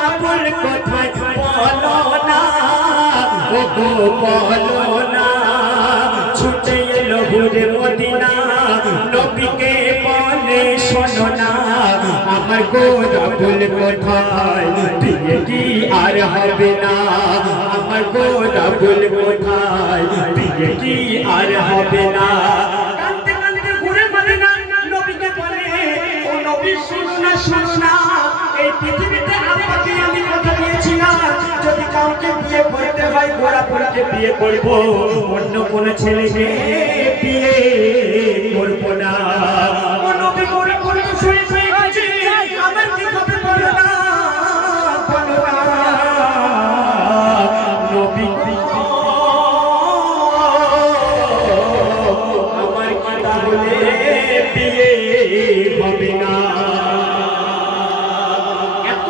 রাবুল কোথায় বলো না, ও গো বলো না, ছুটে এলো হুরে মদিনা, নবীকে বলে শোনো না, আমার গো রাবুল কোথায়, বিয়ে কি আর হবে না, আমার গো রাবুল কোথায়, বিয়ে কি আর হবে না। কাঁদতে কাঁদতে ঘুরে মদিনা, নবীকে বলে ও নবী শোনো না, শোনো না, এই পৃথিবীতে আপনাকে আমি কথা দিয়েছিলাম, যদি কাউকে বিয়ে করতে হয় গোলাপকে বিয়ে করব, অন্য কোন ছেলেকে বিয়ে করব না। ও নবী গোলাপর তো শুয়ে শুয়ে গেছে, আমার কি হবে বলো না, বলো না। নবী আমার কি তাহলে বিয়ে হবে না? এত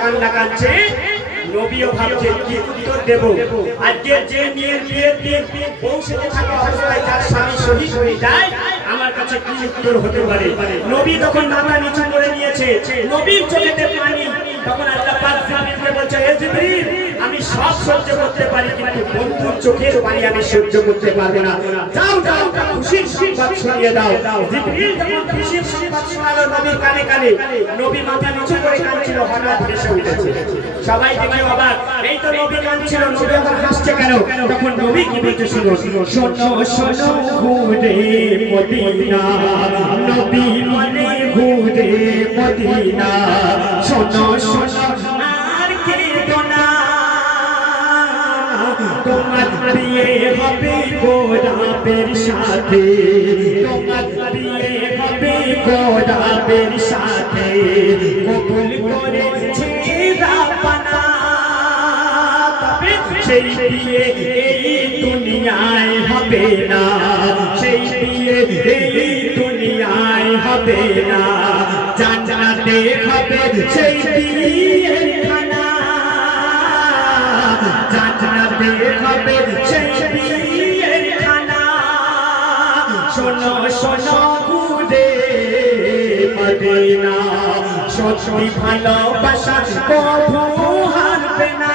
কান্না কাঁদছে, নবীও ভাবছে কি উত্তর দেব। আজকে যে মেয়ের বিয়ের দিন বউ সাথে থাকা অবস্থায় তার স্বামী শহীদ হয়ে যায়, আমার কাছে কি উত্তর হতে পারে? নবী তখন মাথা নিচু করে নিয়েছে, নবীর চোখেতে পানি। তখন আল্লাহ পাক জিবরিলকে বলছে, হে জিবরিল, আমি সব সহ্য করতে পারি, কিন্তু বন্ধুর চোখের পানি আমি সহ্য করতে পারবো না। যাও যাও, খুশির সংবাদ শুনিয়ে দাও। জিবরিল যখন খুশির সংবাদ শোনালো নবীর কানে কানে, নবী মাথা নিচু করে কাঁদছিল, হঠাৎ হেসে উঠেছে। সবাই দেখে অবাক, এই তো নবী কাঁদছিল, নবী আবার হাসছে কেন? তখন নবী কি বলতে শুনো, শোনো শোনো ঘুরে মদিনা, নবী মানে ঘুরে মদিনা, শোনো শোনো আর কেঁদো না, তোমার বিয়ে হবে গোলাপের সাথে, তোমার বিয়ে হবে গোলাপের সাথে, কবুল করেছে রাব্বানা, তবে সেই বিয়ে এই দুনিয়ায় হবে না, সেই বিয়ে এই দুনিয়ায় হবে না, জান্নাতে হবে সেই বিয়ের খানা, জান্নাতে হবে সেই বিয়ের খানা, শোনো শোনো ঘুরে মদিনা, সত্যি ভালোবাসা কভু হারবে না,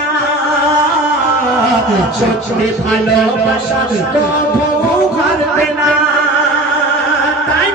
সত্যি ভালোবাসা কভু হারবে না। তাই